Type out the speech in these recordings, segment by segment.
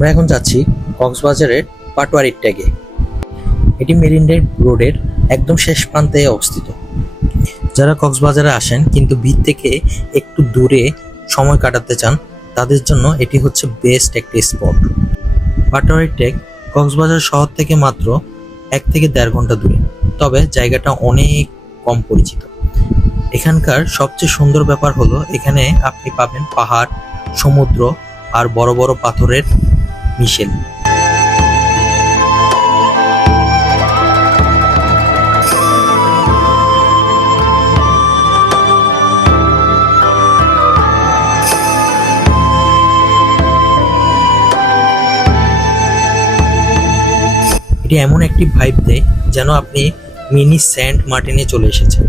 আমরা এখন যাচ্ছি কক্সবাজারের পাটোয়ারি ট্যাগে। এটি মেরিন ড্রাইভ রোডের একদম শেষ প্রান্তে অবস্থিত। যারা কক্সবাজারে আসেন কিন্তু বিচ থেকে একটু দূরে সময় কাটাতে চান, তাদের জন্য এটি হচ্ছে বেস্ট একটি স্পট। পাটোয়ারি ট্যাগ কক্সবাজার শহর থেকে মাত্র 1 থেকে 1.5 ঘন্টা দূরে, তবে জায়গাটা অনেক কম পরিচিত। এখানকার সবচেয়ে সুন্দর ব্যাপার হলো এখানে আপনি পাবেন পাহাড়, সমুদ্র আর বড় বড় পাথরের মিশেল। এটি এমন একটি ভাইব দেয় যেন আপনি মিনি সেন্ট মার্টিনে চলে এসেছেন।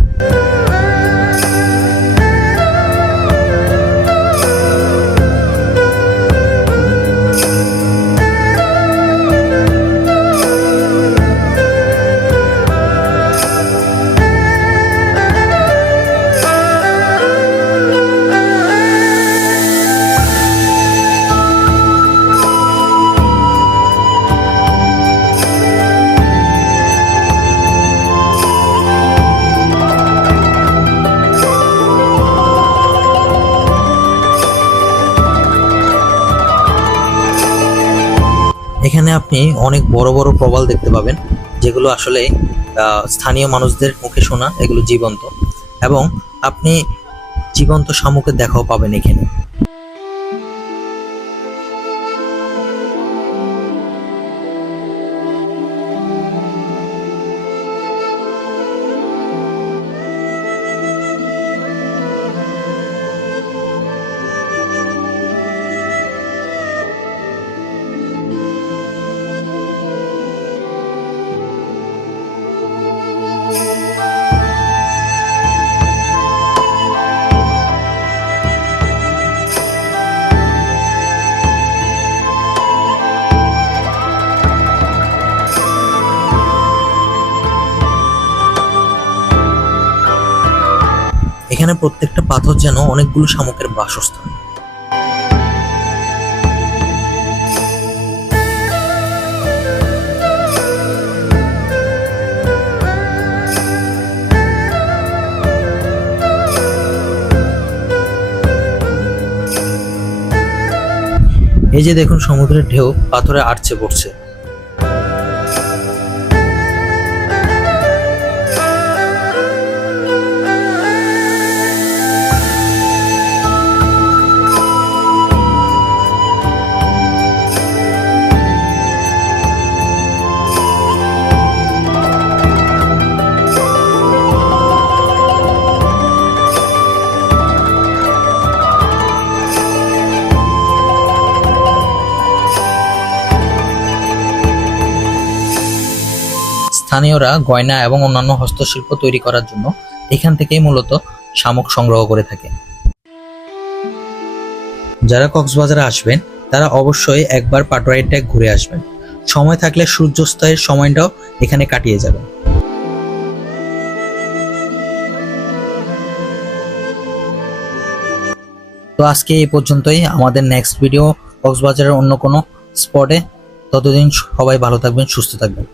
এখানে আপনি অনেক বড় বড় প্রবাল দেখতে পাবেন, যেগুলো আসলে স্থানীয় মানুষদের মুখে শোনা, এগুলো জীবন্ত, এবং আপনি জীবন্ত শামুকের দেখাও পাবেন এখানে। এখানে প্রত্যেকটা পাথর যেন অনেকগুলো শামুকের বাসস্থান। এই যে দেখুন, সমুদ্রের ঢেউ পাথরে আছড়ে পড়ছে। স্থানীয়রা গয়না এবং অন্যান্য হস্তশিল্প তৈরি করার জন্য এখান থেকেই মূলত শামুক সংগ্রহ করে থাকে। যারা কক্সবাজারে আসবেন তারা অবশ্যই একবার পাটোয়ারি ট্যাগ ঘুরে আসবেন। সময় থাকলে সূর্যাস্তের সময়টাও এখানে কাটিয়ে যাবেন। তো আজকে এই পর্যন্তই। আমাদের নেক্সট ভিডিও কক্সবাজারের অন্য কোনো স্পটে। ততদিন সবাই ভালো থাকবেন, সুস্থ থাকবেন।